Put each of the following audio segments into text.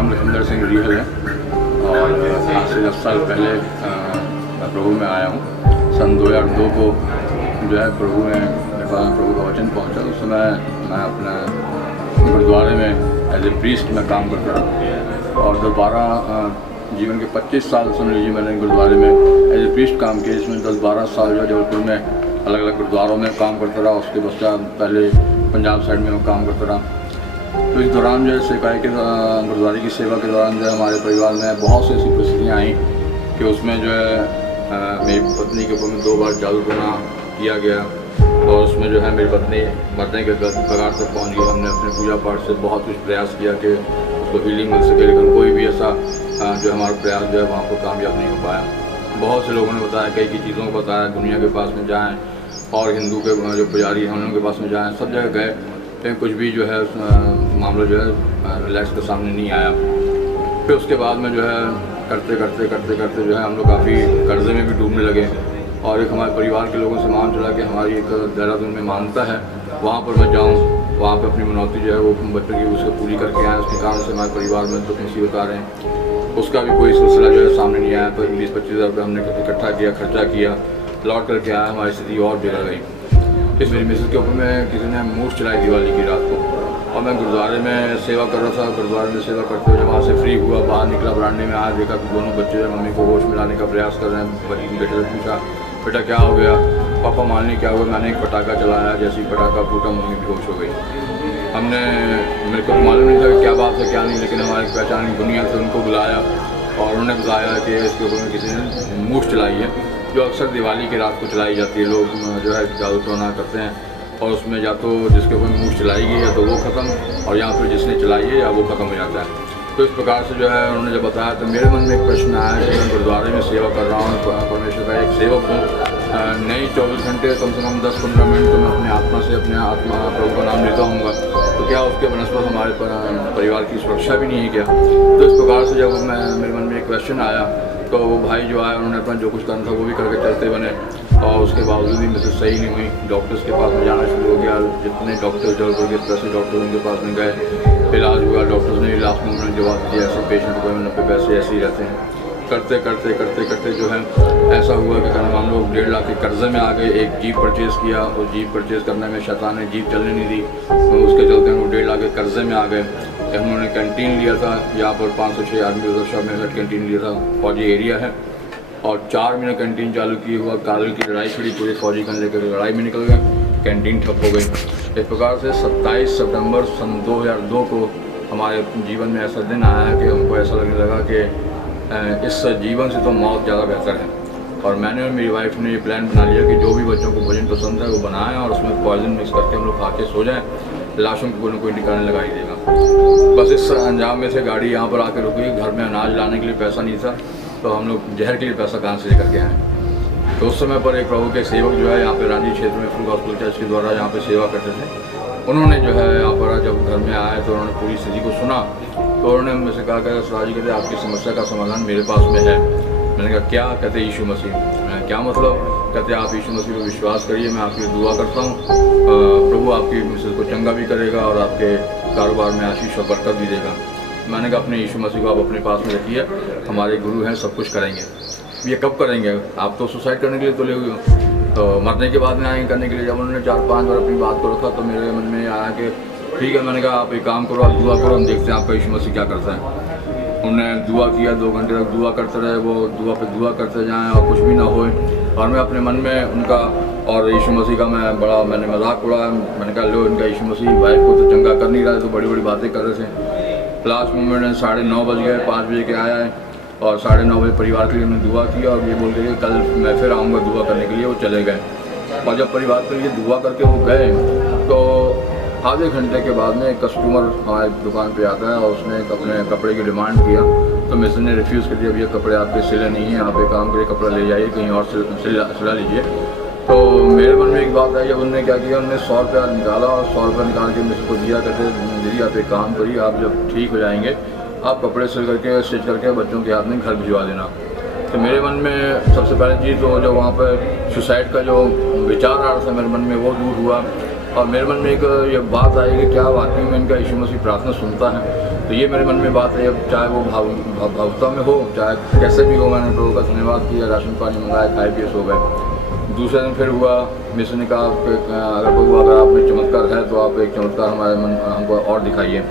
नाम लखिंदर सिंह रीहल है और आज से 10 साल पहले मैं प्रभु में आया हूँ। सन 2002 को जो है प्रभु का वचन पहुँचा। उस समय मैं अपना गुरुद्वारे में एज ए प्रीस्ट में काम करता रहा और दोबारा जीवन के 25 साल समझ लीजिए मैंने गुरुद्वारे में एज ए प्रीस्ट काम किया, जिसमें 10-12 साल जो जबलपुर में अलग अलग गुरुद्वारों में काम करता रहा। उसके पश्चात पहले पंजाब साइड में काम करता रहा। तो इस दौरान जो है सेवाई के गुरुद्वारे की सेवा के दौरान जो है हमारे परिवार में बहुत सी ऐसी परिस्थितियाँ आई कि उसमें जो है मेरी पत्नी के ऊपर में 2 बार जादू टोना किया गया और उसमें जो है मेरी पत्नी मरने के कगार तक पहुँच गई। हमने अपने पूजा पाठ से बहुत कुछ प्रयास किया कि उसको हीलिंग मिल सके, लेकिन कोई भी ऐसा जो हमारा प्रयास जो है वहाँ पर कामयाब नहीं हो पाया। बहुत से लोगों ने बताया, कई चीज़ों को बताया, दुनिया के पास में जाएँ और हिंदू के जो पुजारी हैं उनके पास में जाएँ, सब जगह गए, लेकिन कुछ भी जो है मामला जो है रिलैक्स के सामने नहीं आया। फिर उसके बाद में जो है करते करते जो है हम लोग काफ़ी कर्जे में भी डूबने लगे और एक हमारे परिवार के लोगों से मान चला कि हमारी एक देहरादून में मानता है, वहाँ पर मैं जाऊँ, वहाँ पर अपनी मनौती जो है वो बच्चों की उसको पूरी करके आए। उसके कारण से हमारे परिवार में दुख मुसीबत आ रहे हैं, उसका भी कोई सिलसिला जो है सामने नहीं आया। तो 20-25 हज़ार रुपये हमने इकट्ठा किया, खर्चा किया, लौट करके आया, हमारी स्थिति और बिगड़ गई। फिर मेरी मिसेज के ऊपर में किसी ने मूर्छ चलाई दिवाली की रात को और मैं गुरुद्वारे में सेवा कर रहा था। गुरुद्वारे में सेवा करते हुए वहाँ से फ्री हुआ, बाहर निकला, बरामदे में आया, देखा कि दोनों बच्चे मम्मी को होश में लाने का प्रयास कर रहे हैं। बेटे से पूछा, बेटा क्या हो गया? पापा मान ली क्या हुआ? मैंने एक पटाखा चलाया, जैसे ही पटाखा फूटा मम्मी बेहोश हो गई। मेरे को मालूम नहीं था कि क्या बात है क्या नहीं, लेकिन हमारे पहचान दुनिया से उनको बुलाया और उन्होंने बताया कि इसके ऊपर में किसी ने मूर्छ चलाई है, जो अक्सर दिवाली की रात को चलाई जाती है। लोग जो है जादू टोना करते हैं और उसमें या तो जिसके ऊपर मूर्छ चलाई गई या तो वो ख़त्म और या फिर जिसने चलाई है या वो ख़त्म हो जाता है। तो इस प्रकार से जो है उन्होंने जब बताया तो मेरे मन में एक प्रश्न आया कि मैं गुरुद्वारे में सेवा कर रहा हूँ, परमेश्वर का एक सेवक हूँ, नहीं 24 घंटे कम से कम 10-15 मिनट तो मैं अपने आत्मा से अपने आत्मा प्रभु का नाम लेता हूँगा, तो क्या उसके बनस्पत हमारे परिवार की सुरक्षा भी नहीं है क्या? तो इस प्रकार से जब मेरे मन में एक क्वेश्चन आया तो वो भाई जो आया उन्होंने अपना जो कुछ करना था वो भी करके चलते बने और उसके बावजूद भी मुझसे सही नहीं हुई। डॉक्टर्स के पास में जाना शुरू हो गया, जितने डॉक्टर्स जबलपुर के स्पेशल डॉक्टर उनके पास में गए, इलाज हुआ। डॉक्टर्स ने लास्ट में उन्होंने जवाब दिया ऐसे पेशेंट को 90 पैसे ऐसे ही रहते हैं। करते जो है ऐसा हुआ कि कल हम लोग 1.5 लाख के कर्जे में आ गए। एक जीप परचेज़ किया और जीप परचेज़ करने में शैतान ने जीप चलने नहीं दी, तो उसके चलते वो 1.5 लाख के कर्जे में आ गए। उन्होंने कैंटीन लिया था, यहाँ पर 506 आर्मी वर्कशॉप में कैंटीन लिया था, फौजी एरिया है, और 4 महीने कैंटीन चालू की हुआ। कारगिल की लड़ाई छिड़ी, पूरे फौजी खन लेकर लड़ाई में निकल गए, कैंटीन ठप हो गई। इस प्रकार से 27 सितंबर सन 2002 को हमारे जीवन में ऐसा दिन आया कि हमको ऐसा लगने लगा कि इस जीवन से तो मौत ज़्यादा बेहतर है। और मैंने और मेरी वाइफ ने ये प्लान बना लिया कि जो भी बच्चों को भोजन पसंद है वो बनाएं और उसमें पॉइजन मिक्स करके हम लोग खा के सो जाएँ, लाशों को कोई ना कोई ठिकाने लगा ही देगा। बस इस अंजाम में से गाड़ी यहाँ पर आकर रुकी। घर में अनाज लाने के लिए पैसा नहीं था, तो हम लोग जहर के लिए पैसा कहाँ से लेकर के आए। तो उस समय पर एक प्रभु के सेवक जो है यहाँ पे रांची क्षेत्र में फुल गॉस्पेल चर्च के द्वारा यहाँ पे सेवा करते थे, उन्होंने जो है यहाँ पर जब घर में आए तो उन्होंने पूरी स्थिति को सुना। तो उन्होंने मुझसे कहा कि सरदार जी कहते आपकी समस्या का समाधान मेरे पास में है। मैंने कहा क्या? कहते यीशु मसीह। मैंने क्या मतलब? कहते आप यीशु मसीह पर विश्वास करिए, मैं आपकी दुआ करता हूँ, प्रभु आपकी मिसेज को चंगा भी करेगा और आपके कारोबार में आशीष और बरकत भी देगा। मैंने कहा अपने यीशु मसीह को आप अपने पास में रखिए, हमारे गुरु हैं, सब कुछ करेंगे। ये कब करेंगे? आप तो सुसाइड करने के लिए तुले हुए हो, तो मरने के बाद में आएंगे करने के लिए। जब उन्होंने 4-5 बार अपनी बात को रखा तो मेरे मन में आया कि ठीक है। मैंने कहा आप एक काम करो, आप दुआ करो, हम देखते हैं आपका यीशु मसीह क्या करता है। उन्होंने दुआ किया, 2 घंटे तक दुआ करते रहे, वो दुआ पे दुआ करते जाएँ और कुछ भी ना होए। और मैं अपने मन में उनका और यीशु मसीह का मैंने मजाक उड़ाया। मैंने कहा लो इनका यीशु मसीह वाइफ को तो चंगा कर नहीं रहा है, तो बड़ी बड़ी बातें कर रहे थे। लास्ट मोमेंट में 9:30 बज गए, 5 बजे के आया है और 9:30 बजे परिवार के लिए उन्होंने दुआ की और ये बोल के कल मैं फिर आऊँगा दुआ करने के लिए। वो चले गए और जब परिवार के लिए दुआ करके वो गए तो आधे घंटे के बाद में एक कस्टमर हमारे दुकान पे आता है और उसने अपने कपड़े की डिमांड किया। तो मिसेज ने रिफ्यूज़ कर दिया, भैया कपड़े आपके सिले नहीं हैं, आप एक काम करिए कपड़ा ले जाइए कहीं और सिला लीजिए। तो मेरे मन में एक बात आई, जब उन्होंने क्या किया, उन्होंने 100 रुपया निकाला और 100 रुपया निकाल के मिसेज को दिया। कहते दीदी आप एक काम करिए, आप जब ठीक हो जाएंगे आप कपड़े सिल करके स्टिच करके बच्चों के हाथ में घर भिजवा देना। तो मेरे मन में सबसे पहले चीज़ तो जो वहाँ पर सुसाइड का जो विचार आ रहा था मेरे मन में वो दूर हुआ और मेरे मन में एक ये बात आई कि क्या वाकई में इनका यीशु मसीह प्रार्थना सुनता है। तो ये मेरे मन में बात है। अब चाहे वो भावुकता में हो, चाहे कैसे भी हो, मैंने प्रभु का धन्यवाद किया, राशन पानी मंगाया, खाए पिए सो गए। दूसरे दिन फिर हुआ, मिस ने कहा अगर प्रभु अगर आप में चमत्कार है तो आप एक चमत्कार हमारे मन हमको और दिखाइए।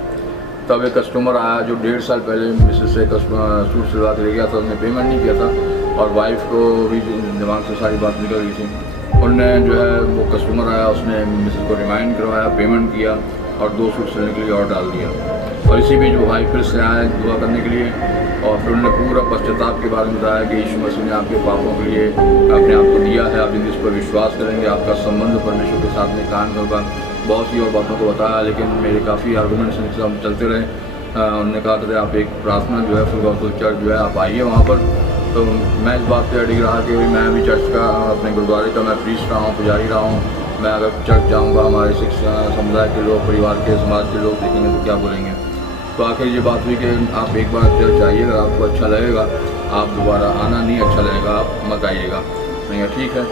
तब एक कस्टमर आया जो 1.5 साल पहले मिसेस से सूट सिलवा के ले गया था, उसने पेमेंट नहीं किया था और वाइफ को भी दिमाग से सारी बात निकल गई थी। उनने जो है वो कस्टमर आया, उसने मिसेस को रिमाइंड करवाया, पेमेंट किया और 2 सूट सिलने के लिए और डाल दिया। और इसी बीच वो भाई फिर से आया दुआ करने के लिए और फिर उन्होंने पूरा पश्चाताप के बारे में बताया कि यीशु मसीह ने आपके पापों के लिए अपने आप को दिया है, आप यदि इस पर विश्वास करेंगे आपका संबंध परमेश्वर के साथ में कायम होगा। बहुत सी और बातों को बताया, लेकिन मेरे काफ़ी आर्गूमेंट्स हम चलते रहे। उन्होंने कहा था आप एक प्रार्थना जो है फुल गॉस्पेल चर्च जो है आप आइए वहाँ पर। तो मैं इस बात पर अडिग रहा कि मैं भी चर्च का अपने गुरुद्वारे का मैं प्रीस्ट रहा हूँ, पुजारी रहा हूँ। मैं अगर चर्च जाऊँगा हमारे सिख समुदाय के लोग, परिवार के, समाज के लोग देखेंगे तो क्या बोलेंगे। तो आखिर ये बात हुई कि आप एक बार चर्च आइए, अगर आपको अच्छा लगेगा आप दोबारा आना, नहीं अच्छा लगेगा आप मत आइएगा। नहीं ठीक है।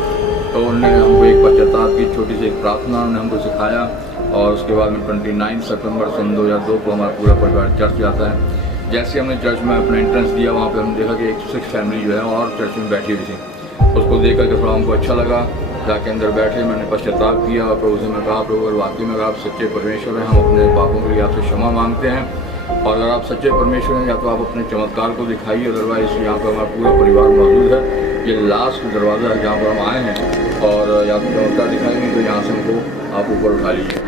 तो उन्होंने हमको एक पश्चाताप की छोटी सी एक प्रार्थना उन्होंने हमको सिखाया और उसके बाद में 29 सितंबर सन 2002 को हमारा पूरा परिवार चर्च जाता है। जैसे हमने चर्च में अपना एंट्रेंस दिया, वहाँ पे हमने देखा कि एक सिख फैमिली जो है और चर्च में बैठी हुई थी। उसको देख करके थोड़ा हमको अच्छा लगा, जाके अंदर बैठे, मैंने पश्चाताप किया और प्रभु से मैं कहा प्रभु अगर वाकई में अगर आप सच्चे परमेश्वर हैं, हम अपने पापों के लिए आपसे क्षमा मांगते हैं और अगर आप सच्चे परमेश्वर हैं या तो आप अपने चमत्कार को दिखाइए, अदरवाइज यहाँ पर हमारा पूरा परिवार मौजूद है। ये लास्ट दरवाज़ा है जहाँ पर हम आए हैं और या तो चमत्कार दिखाएंगे तो यहाँ से हमको आप ऊपर उठा लीजिए।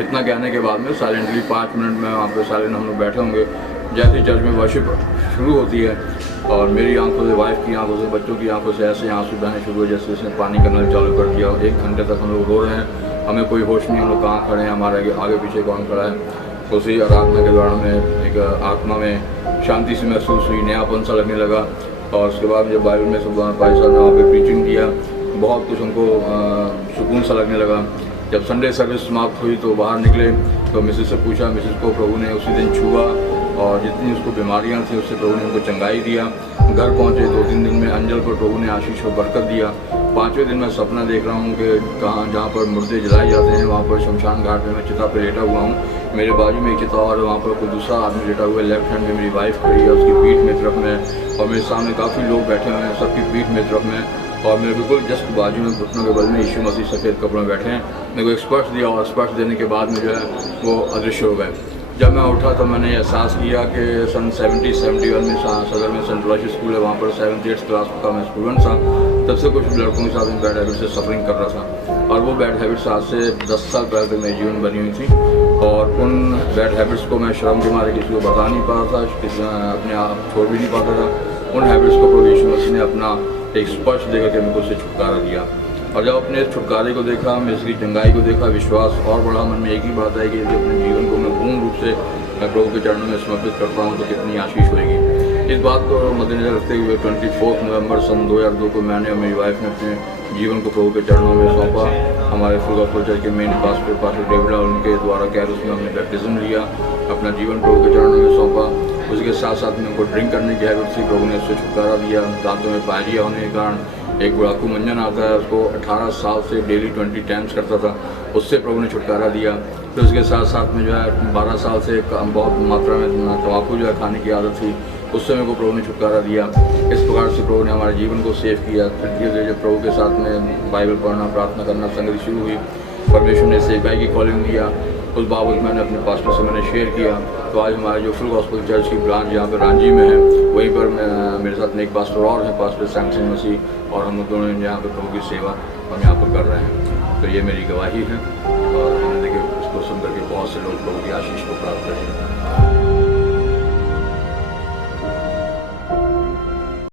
इतना कहने के बाद में साइलेंटली 5 मिनट में वहाँ पर साइलेंट हम लोग बैठे होंगे। जैसे चर्च में वर्शिप शुरू होती है और मेरी आंखों से, वाइफ की आंखों से, बच्चों की आंखों से ऐसे आंसू बहने शुरू हुए जैसे उसने पानी का नल चालू कर दिया। 1 घंटे तक हम लोग रो रहे हैं, हमें कोई होश नहीं, हम लोग कहाँ खड़े हैं, हमारे आगे पीछे कौन खड़ा है। उसी आराधना के दौरान में एक आत्मा में शांति से महसूस हुई, नयापन सा लगने लगा। और उसके बाद जब बाइबल में सब भाई साहब ने वहाँ पर प्रीचिंग किया, बहुत कुछ हमको सुकून सा लगने लगा। जब संडे सर्विस समाप्त हुई तो बाहर निकले तो मिसेस से पूछा, मिसेस को प्रभु ने उसी दिन छुआ और जितनी उसको बीमारियां थी उससे प्रभु ने उनको चंगाई दिया। घर पहुंचे 2-3 दिन में अंजल को प्रभु ने आशीष और बरकत दिया। 5वें दिन मैं सपना देख रहा हूं कि जहां पर मुर्दे जलाए जाते हैं वहां पर शमशान घाट में मैं चिता पे लेटा हुआ हूं। मेरे बाजू में एक चिता और वहाँ पर कोई दूसरा आदमी लेटा हुआ है। लेफ्ट हैंड में मेरी वाइफ खड़ी है, उसकी पीठ में तरफ में, और मेरे सामने काफ़ी लोग बैठे हुए हैं, सबकी पीठ में तरफ में, और मेरे बिल्कुल जस्ट बाजू में घुटनों के बल में यीशु मसीह सफ़ेद कपड़ों में बैठे हैं। मेरे को एक स्पर्श दिया और स्पर्श देने के बाद में जो है वो अदृश्य हो गए। जब मैं उठा तो मैंने एहसास किया कि सन 70-71 में सदर में सेंट लॉइस स्कूल है, वहाँ पर 7th-8th क्लास का मैं स्टूडेंट था। तब से कुछ लड़कों के साथ में बैड हैबिट से सफरिंग कर रहा था और वो बैड हैबिट्स आज से 10 साल पहले मेरे जीवन बनी हुई थी और उन बैड हैबिट्स को मैं शर्म के मारे किसी को बता नहीं पाता था, अपने आप छोड़ भी नहीं पाता था। उन हैबिट्स को प्रभु यीशु मसीह ने अपना एक स्पर्श देकर के मेरे को उससे छुटकारा दिया। और जब अपने छुटकारे को देखा, मैं इसकी चंगाई को देखा, विश्वास और बड़ा मन में एक ही बात है कि यदि अपने जीवन को मैं पूर्ण रूप से मैं प्रभु के चरणों में समर्पित करता हूँ तो कितनी आशीष होगी। इस बात को मद्देनजर रखते हुए 24 नवंबर सन 2002 को मैंने और मेरी वाइफ ने अपने जीवन को प्रभु के चरणों में सौंपा। हमारे फुल गॉस्पेल चर्च के मेन पास्टर डेविड उनके द्वारा कैरोस में हमने बैप्टिज्म लिया, अपना जीवन प्रभु के चरणों में सौंपा। उसके साथ साथ में उनको ड्रिंक करने की हैबिट थी, प्रभु ने उससे छुटकारा दिया। दांतों में पायरिया होने के कारण एक बुढ़ाकू मंजन आता है, उसको 18 साल से डेली 20 टाइम्स करता था, उससे प्रभु ने छुटकारा दिया। फिर उसके साथ साथ में जो है 12 साल से बहुत मात्रा में तम्बाकू जो है खाने की आदत थी, उससे मेरे को प्रभु ने छुटकारा दिया। इस प्रकार से प्रभु ने हमारे जीवन को सेव किया। फिर धीरे धीरे जब प्रभु के साथ में बाइबल पढ़ना, प्रार्थना करना, संगति शुरू हुई, परमेश्वर ने सेवकाई की कॉलिंग दिया। उस बाबत मैंने अपने पास्टर से मैंने शेयर किया। तो आज हमारे जो फुल गॉस्पेल चर्च की ब्रांच जहाँ पर रांची में है, वहीं पर मेरे साथ में एक पास्टर और है, पास्टर सैमसन मसीह, और हम लोग दोनों यहाँ पर प्रभु की सेवा हम यहाँ पर कर रहे हैं। तो ये मेरी गवाही है और हमने देखिए इसको सुन करके बहुत से लोग प्रभु की आशीष को प्राप्त करें।